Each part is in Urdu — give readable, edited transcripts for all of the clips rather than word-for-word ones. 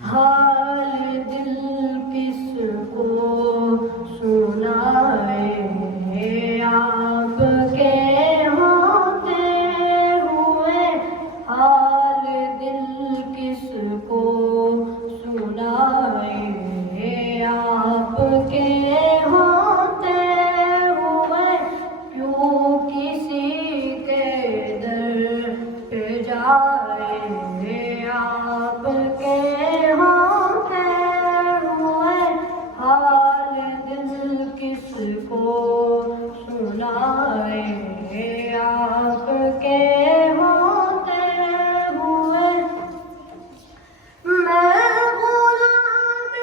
حال دل کس کو سنائے آپ کے ہوتے ہوئے، حال دل کس کو سنائے آپ کے ہوتے ہوئے، کیوں کسی کے در پہ جائے آپ کے ہوتے ہوئے، حال دل کس کو سنائے آپ کے ہوتے ہوئے۔ میں غلام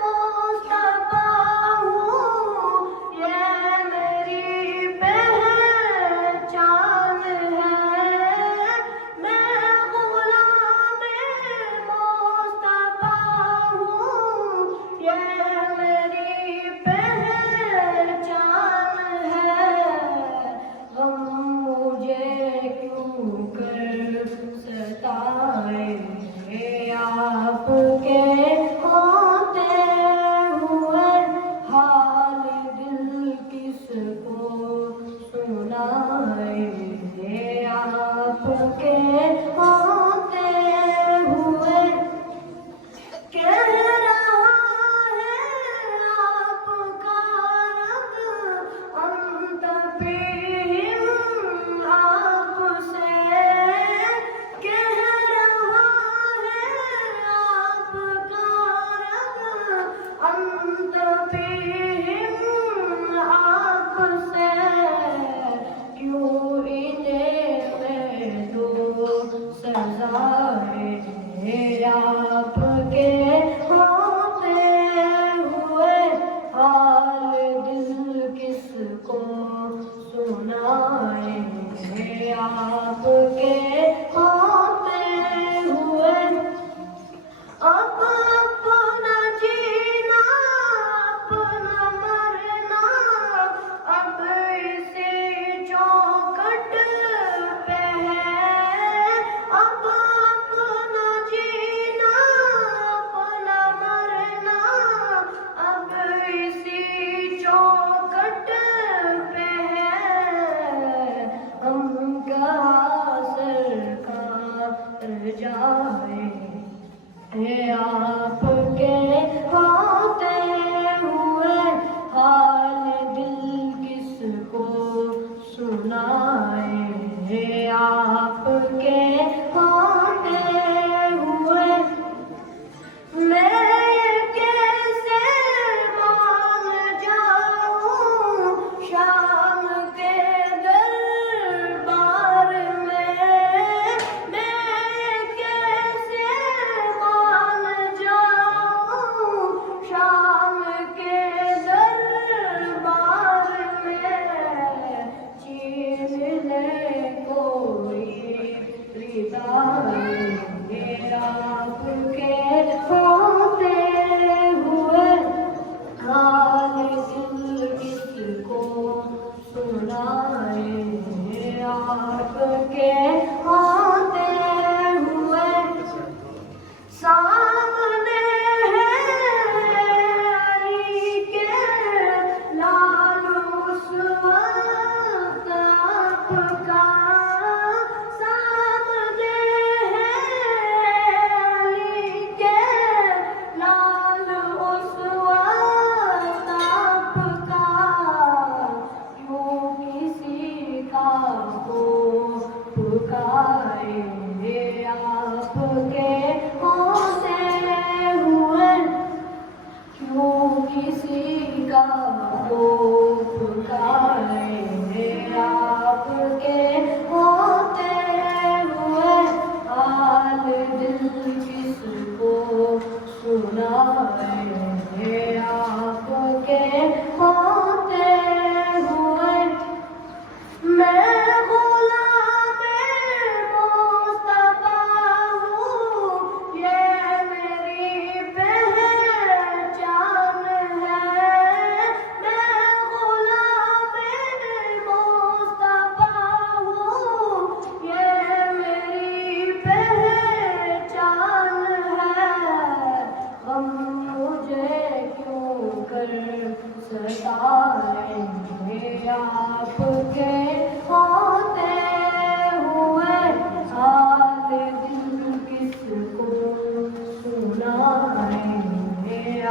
مصطفیٰ ہوں، یہ میری پہچان ہے۔ میں غلام مصطفیٰ ہوں، یہ میری پہچان ہے۔ غم مجھے کیوں کر ستائے آپ کے ہوتے ہوئے، حال دل کس کو سنائے آپ کے ہوتے ہوئے۔ کہہ رہا ہے آپ کا رب انت فیہم آپ سے، کہہ رہا ہے آپ کا رب انت فیہم آپ سے، کیوں انہیں میں دوں سزا آپ کے ہوتے ہوئے، حال دل کس کو سنائے آپ کے ہوتے ہوئے۔ اب اپنا جینا اپنا مرنا اب اسی چوکھٹ پہ ہے، اب اپنا جینا اپنا مرنا اب اسی چوکھٹ پہ ہے۔ ہم کہاں سرکار جائے آپ کے ہوتے ہوئے، حال دل کس کو سنائے آپ کے ہوتے ہوئے۔ میں کیسے مان جاؤں شام کے دربار میں، میں کیسے مان جاؤں